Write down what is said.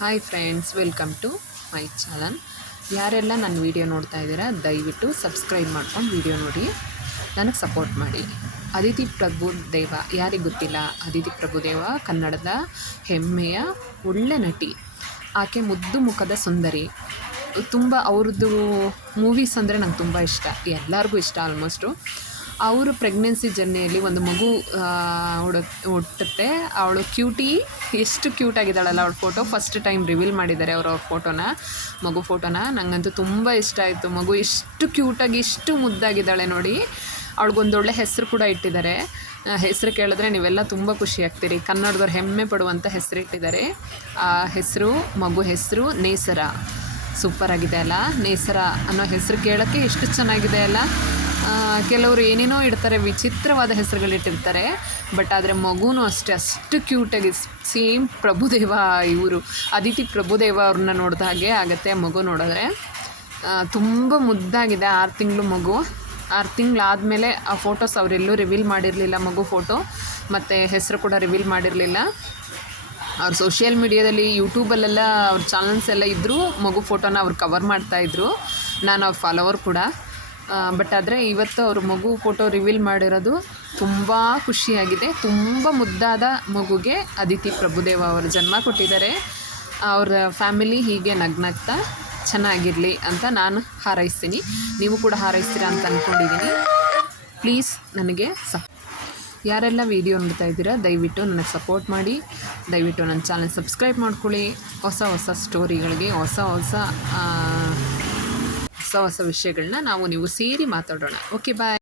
Hi friends, welcome to my channel. ಯಾರೆಲ್ಲ ನನ್ನ video ನೋಡ್ತಾ ಇದ್ದೀರಾ ದಯವಿಟ್ಟು ಸಬ್ಸ್ಕ್ರೈಬ್ ಮಾಡ್ಕೊಂಡು ವೀಡಿಯೋ ನೋಡಿ, ನನಗೆ ಸಪೋರ್ಟ್ ಮಾಡಿ. ಅದಿತಿ ಪ್ರಭುದೇವ ಯಾರಿಗೆ ಗೊತ್ತಿಲ್ಲ? ಅದಿತಿ ಪ್ರಭುದೇವ ಕನ್ನಡದ ಹೆಮ್ಮೆಯ ಒಳ್ಳೆ ನಟಿ. ಆಕೆ ಮುದ್ದು ಮುಖದ ಸುಂದರಿ. ತುಂಬ ಅವ್ರದ್ದು ಮೂವೀಸ್ ಅಂದರೆ ನಂಗೆ ತುಂಬ ಇಷ್ಟ, ಎಲ್ಲರಿಗೂ ಇಷ್ಟ ಆಲ್ಮೋಸ್ಟು. ಅವರು ಪ್ರೆಗ್ನೆನ್ಸಿ ಜರ್ನಿಯಲ್ಲಿ ಒಂದು ಮಗು ಹುಟ್ಟುತ್ತೆ. ಅವಳು ಕ್ಯೂಟಿ, ಎಷ್ಟು ಕ್ಯೂಟಾಗಿದ್ದಾಳಲ್ಲ ಅವಳ ಫೋಟೋ. ಫಸ್ಟ್ ಟೈಮ್ ರಿವೀಲ್ ಮಾಡಿದ್ದಾರೆ ಅವ್ರ ಫೋಟೋನ, ಮಗು ಫೋಟೋನ. ನನಗಂತೂ ತುಂಬ ಇಷ್ಟ ಆಯಿತು. ಮಗು ಎಷ್ಟು ಕ್ಯೂಟಾಗಿ, ಎಷ್ಟು ಮುದ್ದಾಗಿದ್ದಾಳೆ ನೋಡಿ. ಅವಳಿಗೊಂದೊಳ್ಳೆ ಹೆಸರು ಕೂಡ ಇಟ್ಟಿದ್ದಾರೆ. ಹೆಸರು ಕೇಳಿದ್ರೆ ನೀವೆಲ್ಲ ತುಂಬ ಖುಷಿ ಆಗ್ತೀರಿ. ಕನ್ನಡದವ್ರು ಹೆಮ್ಮೆ ಪಡುವಂಥ ಹೆಸರು ಇಟ್ಟಿದ್ದಾರೆ. ಆ ಹೆಸರು, ಮಗು ಹೆಸರು ನೇಸರ. ಸೂಪರಾಗಿದೆ ಅಲ್ಲ? ನೇಸರ ಅನ್ನೋ ಹೆಸರು ಕೇಳೋಕ್ಕೆ ಎಷ್ಟು ಚೆನ್ನಾಗಿದೆ ಅಲ್ಲ? ಕೆಲವರು ಏನೇನೋ ಇಡ್ತಾರೆ, ವಿಚಿತ್ರವಾದ ಹೆಸರುಗಳಿಟ್ಟಿರ್ತಾರೆ. ಬಟ್ ಆದರೆ ಮಗುನೂ ಅಷ್ಟೇ ಅಷ್ಟು ಕ್ಯೂಟಾಗಿ, ಸೇಮ್ ಪ್ರಭುದೇವ, ಇವರು ಅದಿತಿ ಪ್ರಭುದೇವ ಅವ್ರನ್ನ ನೋಡಿದ ಹಾಗೆ ಆಗುತ್ತೆ ಮಗು ನೋಡಿದ್ರೆ. ತುಂಬ ಮುದ್ದಾಗಿದೆ. 6 ತಿಂಗಳು ಮಗು. 6 ತಿಂಗಳಾದಮೇಲೆ ಆ ಫೋಟೋಸ್ ಅವರೆಲ್ಲೂ ರಿವೀಲ್ ಮಾಡಿರಲಿಲ್ಲ, ಮಗು ಫೋಟೋ ಮತ್ತು ಹೆಸರು ಕೂಡ ರಿವೀಲ್ ಮಾಡಿರಲಿಲ್ಲ. ಅವ್ರು ಸೋಷಿಯಲ್ ಮೀಡಿಯಾದಲ್ಲಿ, ಯೂಟ್ಯೂಬಲ್ಲೆಲ್ಲ ಅವ್ರ ಚಾನಲ್ಸ್ ಎಲ್ಲ ಇದ್ದರೂ ಮಗು ಫೋಟೋನ ಅವ್ರು ಕವರ್ ಮಾಡ್ತಾಯಿದ್ರು. ನಾನು ಅವ್ರ ಫಾಲೋವರ್ ಕೂಡ. ಬಟ್ ಆದರೆ ಇವತ್ತು ಅವ್ರ ಮಗು ಫೋಟೋ ರಿವೀಲ್ ಮಾಡಿರೋದು ತುಂಬ ಖುಷಿಯಾಗಿದೆ. ತುಂಬ ಮುದ್ದಾದ ಮಗುಗೆ ಅದಿತಿ ಪ್ರಭುದೇವ ಅವರು ಜನ್ಮ ಕೊಟ್ಟಿದ್ದಾರೆ. ಅವ್ರ ಫ್ಯಾಮಿಲಿ ಹೀಗೆ ನಗ್ನಗ್ತಾ ಚೆನ್ನಾಗಿರಲಿ ಅಂತ ನಾನು ಹಾರೈಸ್ತೀನಿ. ನೀವು ಕೂಡ ಹಾರೈಸ್ತೀರಾ ಅಂತ ಅಂದ್ಕೊಂಡಿದ್ದೀನಿ. ಪ್ಲೀಸ್ ನನಗೆ ಯಾರೆಲ್ಲ ವೀಡಿಯೋ ನೋಡ್ತಾ ಇದ್ದೀರಾ ದಯವಿಟ್ಟು ನನಗೆ ಸಪೋರ್ಟ್ ಮಾಡಿ. ದಯವಿಟ್ಟು ನನ್ನ ಚಾನಲ್ ಸಬ್ಸ್ಕ್ರೈಬ್ ಮಾಡ್ಕೊಳ್ಳಿ. ಹೊಸ ಹೊಸ ಸ್ಟೋರಿಗಳಿಗೆ, ಹೊಸ ವಿಷಯಗಳನ್ನ ನೀವು ಸೇರಿ ಮಾತಾಡೋಣ. ಓಕೆ, ಬಾಯ್.